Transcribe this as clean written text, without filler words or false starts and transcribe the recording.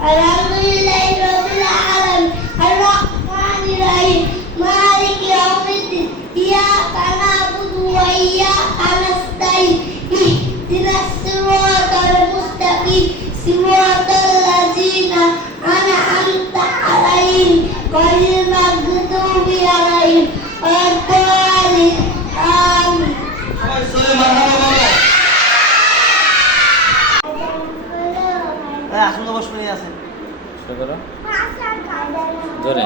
আলহামদুলিল্লাহি রাব্বিল আলামিন আর রাহমানির রহিম মালিকি ইয়াউমিদ্দিন ইয়াকা না'বুদু ওয়া ইয়াকা নাস্তাঈন ইহদিনাস সিরাতাল মুস্তাকিম সিরাতাল লাযিনা আন'আমতা আলাইহিম গায়রিল মাগদুবি আলাইহিম ওয়াদ-দালিন আমিন। আসলে বসে আছে শুরু করো জোরে